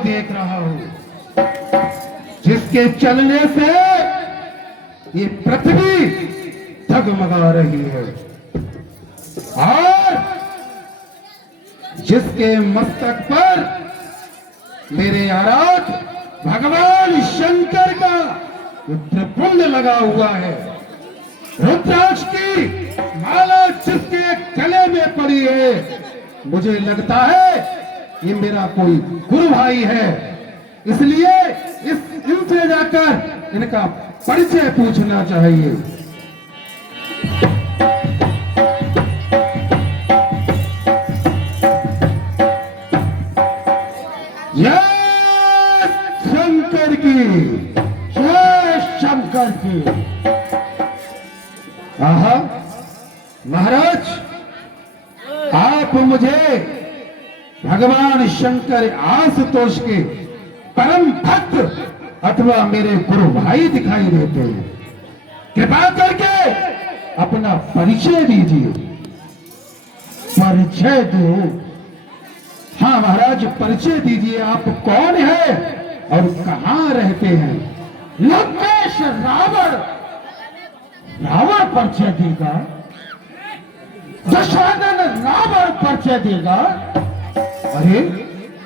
देख रहा हूं, जिसके चलने से ये पृथ्वी डगमगा रही है और जिसके मस्तक पर मेरे आराध्य भगवान शंकर का रुद्रपुंड लगा हुआ है। रुद्राक्ष की माला जिसके गले में पड़ी है, मुझे लगता है ये मेरा कोई गुरु भाई है। इसलिए इनसे जाकर इनका परिचय पूछना चाहिए। जय शंकर की, जय शंकर की। आहा महाराज, आप मुझे भगवान शंकर आशुतोष के परम भक्त अथवा मेरे गुरु भाई दिखाई देते हैं। कृपा करके अपना परिचय दीजिए। परिचय दो? हाँ महाराज, परिचय दीजिए। आप कौन है और कहां रहते हैं? लंकेश रावण। रावण परिचय देगा? दशानन रावण परिचय देगा? अरे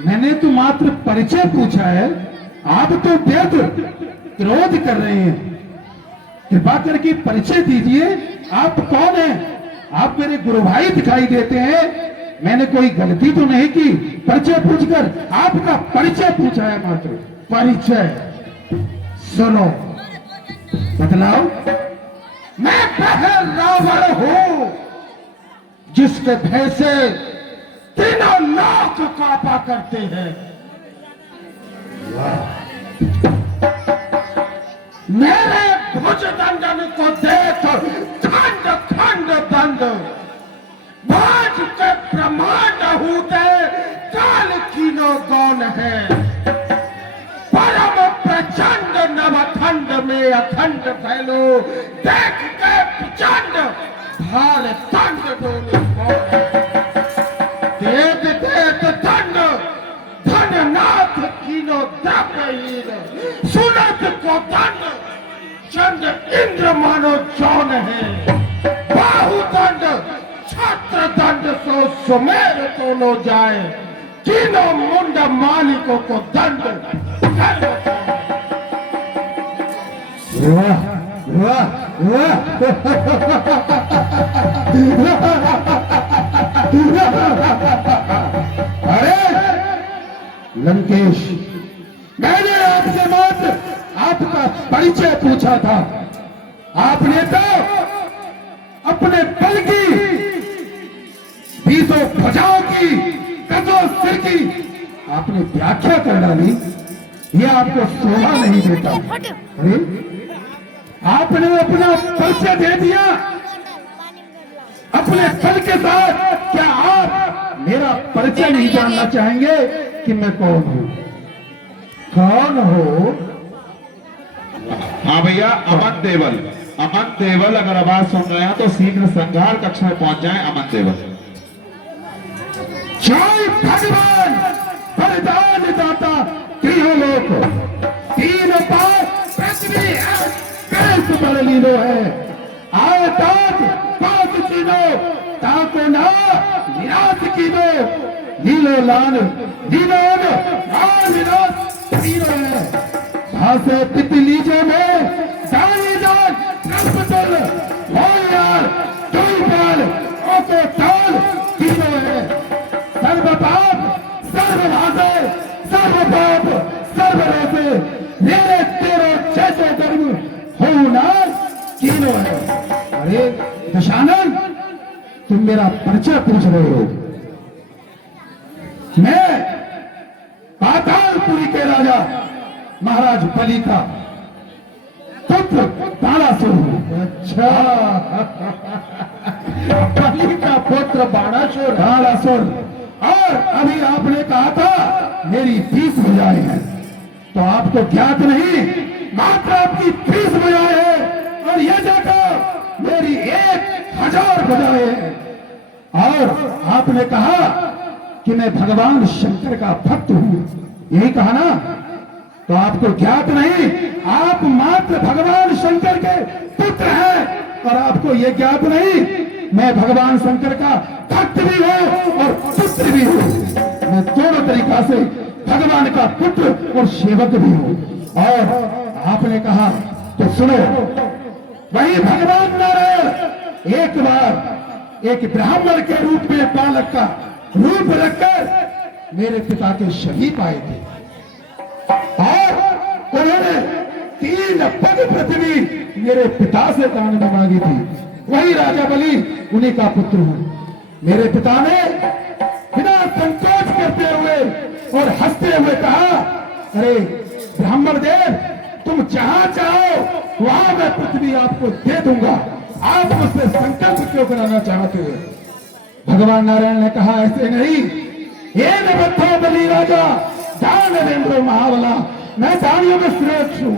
मैंने तो मात्र परिचय पूछा है, आप तो वेद क्रोध कर रहे हैं। कृपा करके परिचय दीजिए। आप कौन हैं? आप मेरे गुरु भाई दिखाई देते हैं। मैंने कोई गलती तो नहीं की परिचय पूछकर? आपका परिचय पूछा है मात्र। परिचय सुनो, बतलाओ। मैं वह रावण हूं जिसके भय से तीनों लोक कांपा करते हैं। मेरे भुजदंडन को देख खंड खंड दंड, बाज के ब्रह्मांड हूते काल कीनो गौन है। परम प्रचंड नवखंड में अखंड फैलो, देख के प्रचंड भार दंड डोले कौन है। देख देख दंड धननाथ कीनो द्रव्यहीन, सुनत को दंड चंद इंद्र मानो जौन है। बाहु दंड छत्र दंड सो सुमेर दोनों जाए, तीनों मुंड मालिकों को दंड वाह वाह वाह। अरे लंकेश, मैंने आपसे मात्र आपका परिचय पूछा था। आपने तो अपने बल की, 20 भुजाओं की, 10 सिर की आपने व्याख्या कर डाली। यह आपको शोभा नहीं देता। अरे आपने अपना परिचय दे दिया अपने बल के साथ। क्या आप मेरा परिचय नहीं जानना चाहेंगे कि मैं कौन हूं? कौन हो? हाँ भैया, अमन देवल। अमन देवल अगर आवाज सुन रहे हैं तो शीघ्र संघार कक्ष में पहुंच जाएं। अमन देवल। जय भगवान वरदान दाता त्रिलोक, तीन पार पृथ्वी है, कैस बल लीलो है। आए तात पात कीनो, ताको ना निराश कीनो। लीलो लान लीलोन आन विनाश लीलो है। भासे पितलीजों में दानी दान प्रभुतल होयार दुईपाल ओको ताल लीलो है। सर्व पाप सर्व भाषे सर्व पाप सर्व रोसे, मेरे तेरे जैसे धर्म हो ना कीनो है। अरे दशानन, तुम मेरा परिचय पूछ रहे हो? मैं पातालपुरी के राजा महाराज बलि का पुत्र बाणासुर हूं। अच्छा, बलि का पुत्र बाणासुर। और अभी आपने कहा था मेरी 20 भुजाएं हैं, तो आपको ज्ञात नहीं, मात्र आपकी 20 भुजाएं हैं और यह जगह मेरी 1000 भुजाएं हैं। और आपने कहा कि मैं भगवान शंकर का भक्त हूं। यही कहा ना? तो आपको ज्ञात नहीं, आप मात्र भगवान शंकर के पुत्र हैं, और आपको ये ज्ञात नहीं मैं भगवान शंकर का भक्त भी हूं और पुत्र भी हूं। मैं दोनों तरीका से भगवान का पुत्र और सेवक भी हूं। और आपने कहा तो सुनो, वही भगवान नारायण एक बार एक ब्राह्मण के रूप में बालक का रूप रखकर मेरे पिता के शरीफ आए थे, और उन्होंने 3 पग पृथ्वी मेरे पिता से दान में मांगी थी। वही राजा बलि उन्हीं का पुत्र हूं। मेरे पिता ने बिना संकोच करते हुए और हंसते हुए कहा, अरे ब्राह्मण देव, तुम जहां चाहो वहां मैं पृथ्वी आपको दे दूंगा, आप मुझसे संकल्प क्यों कराना चाहते हो? भगवान नारायण ने कहा, ऐसे नहीं, ये नबद्धो बलि राजा दानवेंद्र महाबला, मैं दानियों में श्रेष्ठ हूं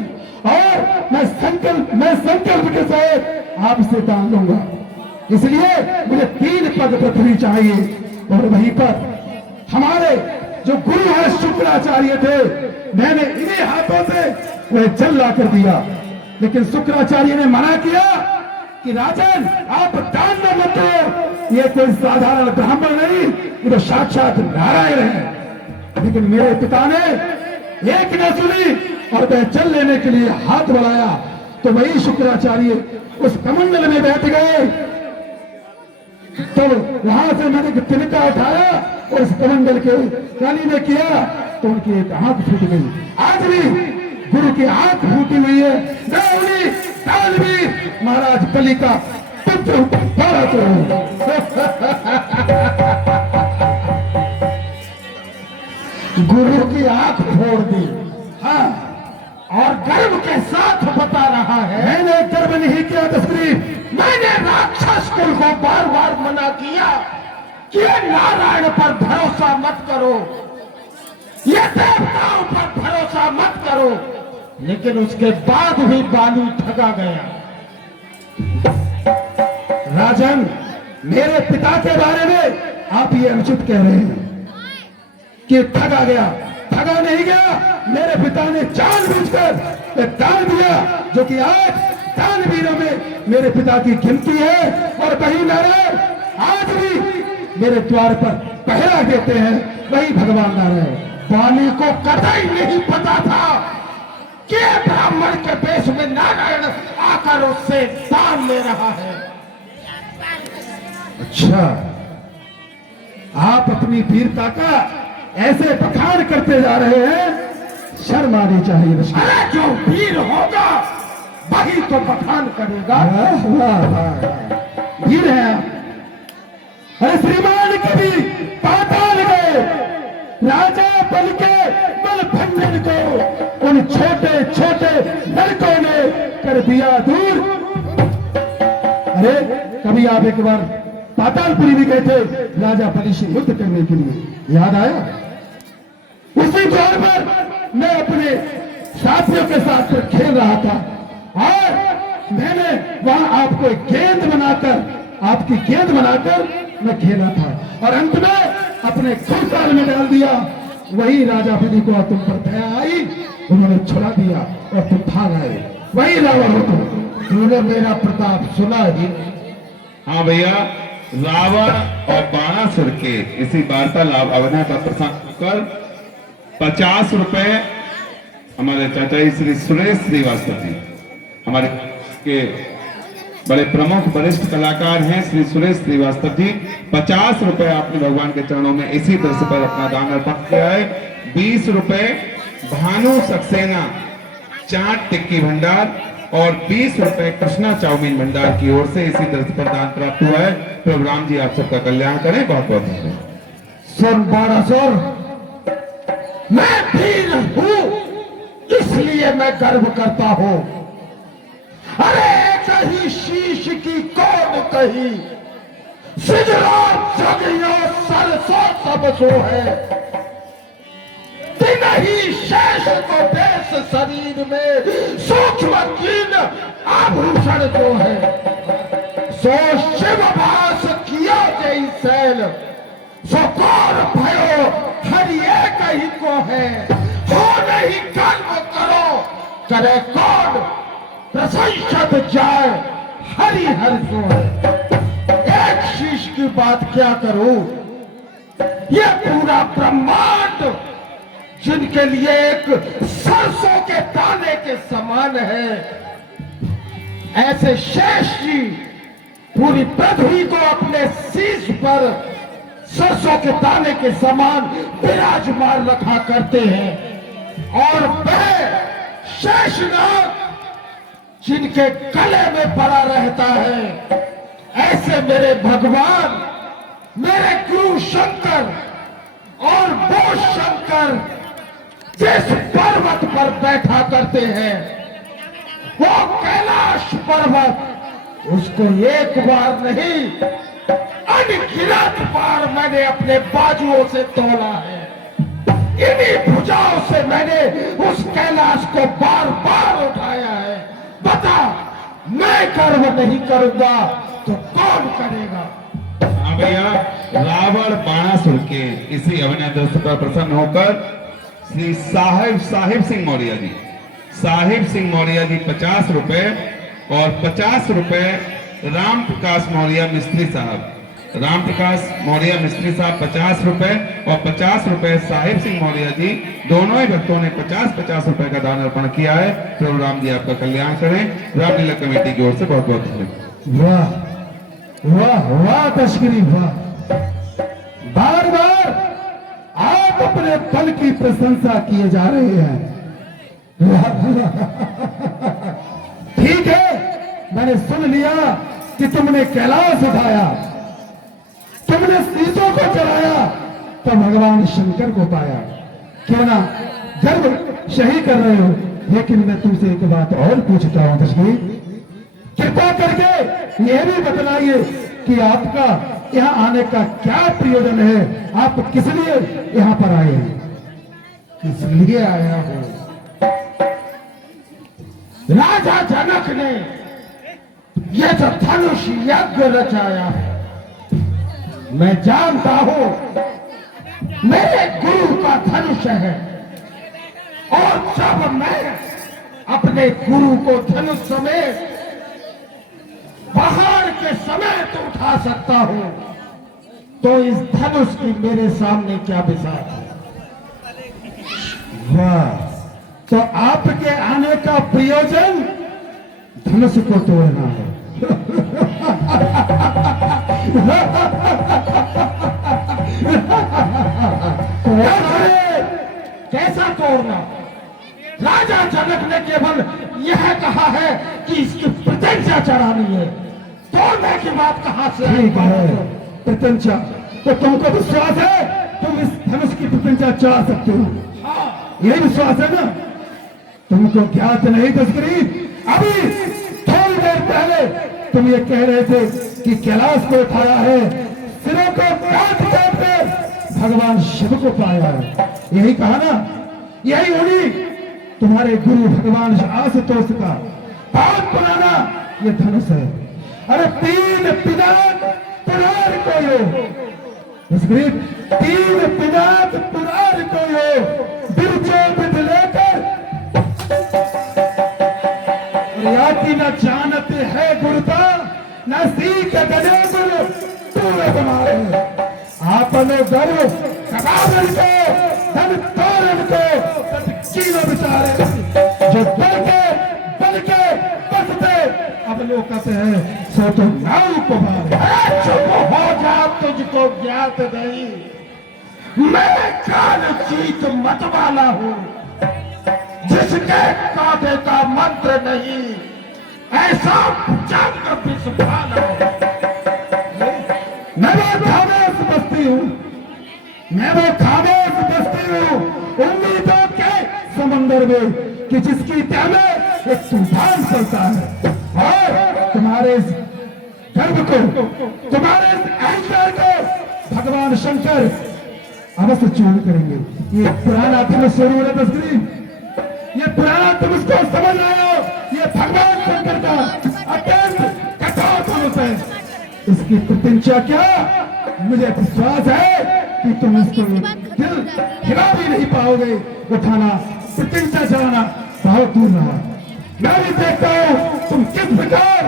और मैं संकल्प के साथ आपसे दान लूंगा, इसलिए मुझे 3 पग पृथ्वी चाहिए। और वहीं पर हमारे जो गुरु है शुक्राचार्य थे, मैंने इन्हीं हाथों से वह जल ला कर दिया, लेकिन शुक्राचार्य ने मना किया कि राजन आप दान न मत दो, ये कोई साधारण ब्राह्मण नहीं, ये तो साक्षात नारायण है। लेकिन मेरे पिता ने एक न सुनी और वह जल लेने के लिए हाथ बढ़ाया, तो वही शुक्राचार्य उस कमंडल में बैठ गए। तब वहां से मैंने एक तिनका उठाया और उस कमंडल के काली में किया, तो उनकी एक आंख फूट गई। आज भी गुरु की आंख फूटी हुई है। मैं उन्हीं दानवीर महाराज बलि का पुत्र भारत हूं। गुरु की आंख फोड़ दी, हाँ, और गर्व के साथ बता रहा है, मैंने गर्व नहीं किया तस्वीर, मैंने राक्षस कुल को बार बार मना किया कि नारायण पर भरोसा मत करो, ये देवताओं पर भरोसा मत करो, लेकिन उसके बाद भी बाली ठगा गया। राजन, मेरे पिता के बारे में आप ये अनुचित कह रहे हैं कि ठगा गया। ठगा नहीं गया, मेरे पिता ने जानबूझकर एक दान दिया, जो कि आज दानवीरों में मेरे पिता की गिनती है। और वही नारायण आज भी मेरे द्वार पर पहरा देते हैं, वही भगवान नारायण। बाली को कतई नहीं पता था कि ब्राह्मण के वेश में नारायण आकर उससे दान ले रहा है। अच्छा, आप अपनी वीरता का ऐसे बखान करते जा रहे हैं, शर्म आनी चाहिए। अरे जो वीर होगा वही तो बखान करेगा। वीर है। अरे श्रीमान कभी पाताल गए, राजा बल के बल भंजन को उन छोटे छोटे लड़कों ने कर दिया दूर। अरे कभी आप एक बार पातालपुरी भी गए थे राजा बलि से युद्ध करने के लिए, याद आया? उसी द्वार पर मैं अपने साथियों के साथ खेल रहा था, और मैंने वहां आपको गेंद बनाकर, आपकी गेंद बनाकर मैं खेला था, और अंत में अपने घुड़साल में डाल दिया। वही राजा बलि को तुम पर दया आई, उन्होंने छुड़ा दिया और तुम भाग आए। वही रावण हो तुमने मेरा प्रताप सुना ही। हाँ भैया, रावण और बाणासुर के इसी वार्तालाप अवधि का प्रसंग कर 50 रुपए हमारे चाचा जी श्री सुरेश श्रीवास्तव जी, हमारे के बड़े प्रमुख वरिष्ठ कलाकार हैं श्री सुरेश श्रीवास्तव जी, 50 रुपए आपने भगवान के चरणों में इसी दृश्य पर अपना दान अर्पण किया है। 20 रुपए भानु सक्सेना चाट टिक्की भंडार और 20 रुपए कृष्णा चाउमीन भंडार की ओर से इसी दृश्य पर दान प्राप्त हुआ है। प्रोग्राम जी आप सबका कल्याण करें। बहुत बहुत धन्यवाद। सुर बाणासुर, मैं वीर हूं, इसलिए मैं गर्व करता हूं। अरे कहीं शीश की कौन कही, सिजरा जगियो सरसों सब सो है, दिन ही शेष को देश शरीर में सूक्ष्म कीन आभूषण जो है, सो शिव भास किया जय सैल, सो कौन भयो हर एक ही को है। यही कर्म करो, करे कौन प्रशंसत जाए हरि हर सोए। एक शीश की बात क्या करूं, ये पूरा ब्रह्मांड जिनके लिए एक सरसों के दाने के समान है, ऐसे शेष जी पूरी पृथ्वी को अपने शीश पर सरसों के दाने के समान विराजमान रखा करते हैं। और वह शेषनाग जिनके गले में पड़ा रहता है, ऐसे मेरे भगवान, मेरे गुरु शंकर और वो शंकर जिस पर्वत पर बैठा करते हैं, वो कैलाश पर्वत, उसको एक बार नहीं अनगिनत बार मैंने अपने बाजुओं से तोला है। इन्हीं भुजाओं से मैंने उस कैलाश को बार बार उठाया है। बता, मैं कर्म नहीं करूंगा तो कौन करेगा? हाँ भैया, रावण बाणासुर के इसी अभिनय दृश्य पर प्रसन्न होकर श्री साहिब सिंह मौर्य जी, साहिब सिंह मौर्य जी 50 रुपए और 50 रुपए राम प्रकाश मौर्य मिस्त्री साहब, राम प्रकाश मौर्य मिस्त्री साहब 50 रुपए और 50 रुपए साहिब सिंह मौर्य जी, दोनों ही भक्तों ने 50-50 रुपए का दान अर्पण किया है। प्रभु राम जी आपका कल्याण करें। रामलीला कमेटी की ओर से बहुत बहुत धन्यवाद। वाह वाह वाह तस्करी, वाह! बार बार आप अपने बल की प्रशंसा किए जा रहे हैं। ठीक है, मैंने सुन लिया कि तुमने कैलाश उठाया, तुमने शीशों को चढ़ाया, तो भगवान शंकर को पाया। क्यों ना गर्व सही कर रहे हो, लेकिन मैं तुमसे एक बात और पूछता हूं तस्करी, कृपा करके यह भी बतलाइए कि आपका यहाँ आने का क्या प्रयोजन है? आप किस लिए यहाँ पर आए हैं? किस लिए आया हूं? राजा जनक ने यह जो धनुष यज्ञ रचाया है, मैं जानता हूं मेरे गुरु का धनुष है, और जब मैं अपने गुरु को धनुष समेत पहाड़ के समेत उठा सकता हूं, तो इस धनुष की मेरे सामने क्या बिसात है? वाह! तो आपके आने का प्रयोजन धनुष को तोड़ना है। कैसा तोड़ना? राजा जनक ने केवल यह कहा है कि इसकी प्रतिज्ञा चढ़ानी है, तोड़ने की बात कहां से? ठीक है, प्रतिज्ञा तो तुमको विश्वास है तुम इस धनुष की प्रतिज्ञा चढ़ा सकते हो? हाँ, यही विश्वास है ना? तुमको ज्ञात नहीं तस्करी, अभी थोड़ी देर पहले तुम ये कह रहे थे कि कैलाश को उठाया है, सिरों को काट काट कर भगवान शिव को पाया है, यही कहा ना? यही उन्हीं तुम्हारे गुरु भगवान आशुतोष का बहुत पुराना ये धनुष है। अरे तीन पिनाक पुरार को यो, तीन पिनाक पुरार को यो, बिरजो बिद लेकर रियाती न जानते है गुरुता, न सीख गजे गुरु पूरे बनाए। आपने गर्व कदावन को धन तोरण को कीनो बिचारे, जो बल के बसते अब लोग कहते हैं सो तो नाव को मारे। चुप हो जा, तुझको ज्ञात नहीं, मैं काल जीत मत वाला हूं, जिसके कांटे का मंत्र नहीं, ऐसा जंग विस्फाना। मैं वो खामोश बस्ती हूं, मैं वो खामोश बस्ती हूं उम्मीदों के समंदर में, कि जिसकी तह में एक तूफान चलता है, और तुम्हारे इस गर्व को, तुम्हारे इस अहंकार को भगवान शंकर अवश्य चूर्ण करेंगे। ये पुराना धनुष जरूर है तस्करी, ये पुराना धनुष को समझ आया, ये भगवान शंकर का अत्यंत कठोर धनुष है। इसकी प्रतिज्ञा क्या? मुझे विश्वास है कि तुम इसको दिल हिला भी नहीं पाओगे, उठाना प्रतिज्ञा चलाना बहुत दूर रहा। मैं भी देखता हूँ तुम किस प्रकार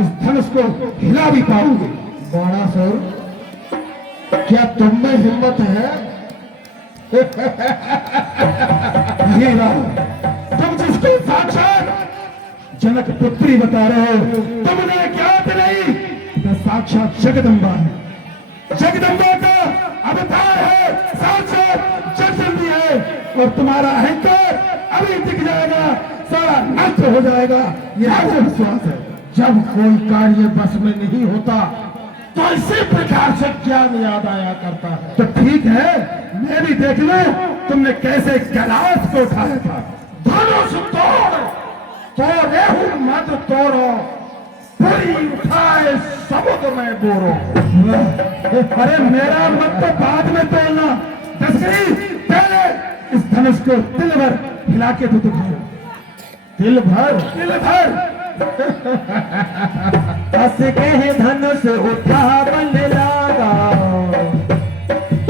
इस धनुष को हिला भी पाओगे। बाणासुर, क्या तुम में हिम्मत है? ये रहा, तुम जिसको साक्षात जनक पुत्री बता रहे हो, तुमने ज्ञात नहीं, वह साक्षात जगदम्बा है। जगदम्बा का अवतार है, साक्षात जगदम्बी है। और तुम्हारा अहंकार अभी दिख जाएगा, सारा नष्ट हो जाएगा, ये मुझे विश्वास है। जब कोई कार्य बस में नहीं होता तो इसी प्रकार से ज्ञान याद आया करता है। तो ठीक है, मैं भी देख लूं तुमने कैसे कैलाश को उठाया था। धनुष तोड़, तोड़े हूं मत तोड़ो, पूरी उठाए समुद्र में बोरो। अरे मेरा मत तो बाद में तोड़ना, तस्करी पहले इस धनुष को दिल भर हिला के तो दिखाओ। दिल भर? दिल भर हंस के धनुष उठा बन लागा,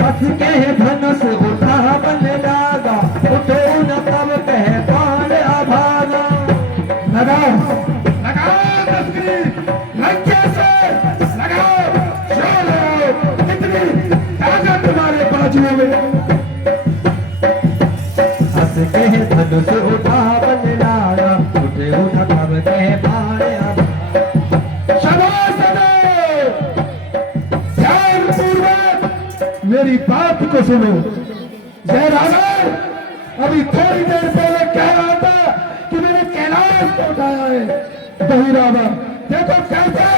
हंस के धनुष उठा बन लागा, उठो न तब कह बाण अभागा। लगाओ लगाओ तस्करी, लंके से लगाओ, चलो कितनी ताकत तुम्हारे बाजुओं में। हंस के धनुष उठा बन लागा, उठे न तब कह बाण अभागा। मेरी बात को सुनो। जय राजा, अभी थोड़ी देर पहले कह रहा था कि मैंने कैलाश को उठाया है। वही राजा देखो कैसे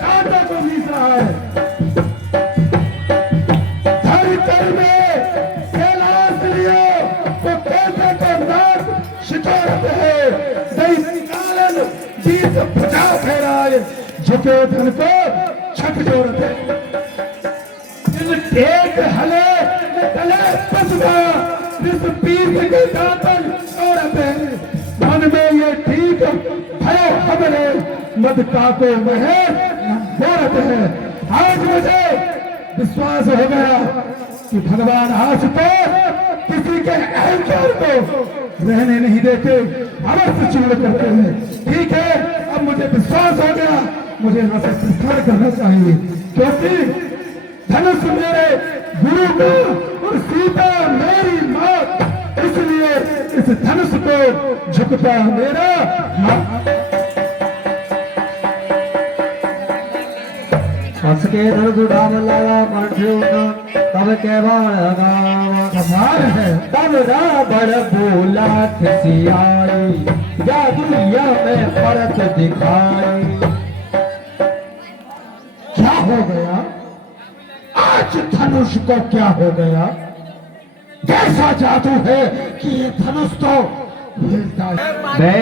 कांटों को मीच रहा है। धरती में कैलाश लियो तो कैसे को नाक शिकोरते है, दैनिकालन जीत बचाव फहराए, झुके धन को छक जोड़ते। एक हले तले पसवा, इस पीर के दातन औरत है। मन में ये ठीक भयो खबरे, मद का को वह औरत है। आज मुझे विश्वास हो गया कि भगवान आज तो किसी के अहंकार को रहने नहीं देते, अवश्य चूर्ण करते हैं। ठीक है, अब मुझे विश्वास हो गया, मुझे यहाँ से प्रस्थान करना चाहिए, क्योंकि धनुष मेरे गुरु को और सीता मेरी मां, इसलिए इस धनुष को झुकता मेरा हंस के धनुष उठा बन लागा, कंठे उठा तब कह बाण अभागा। कमाल है। तब रावण बोला खिसियाई, या दुनिया में फर्क दिखाई। क्या हो गया आज धनुष को, क्या हो गया? कैसा जादू है कि ये धनुष तो हिलता है।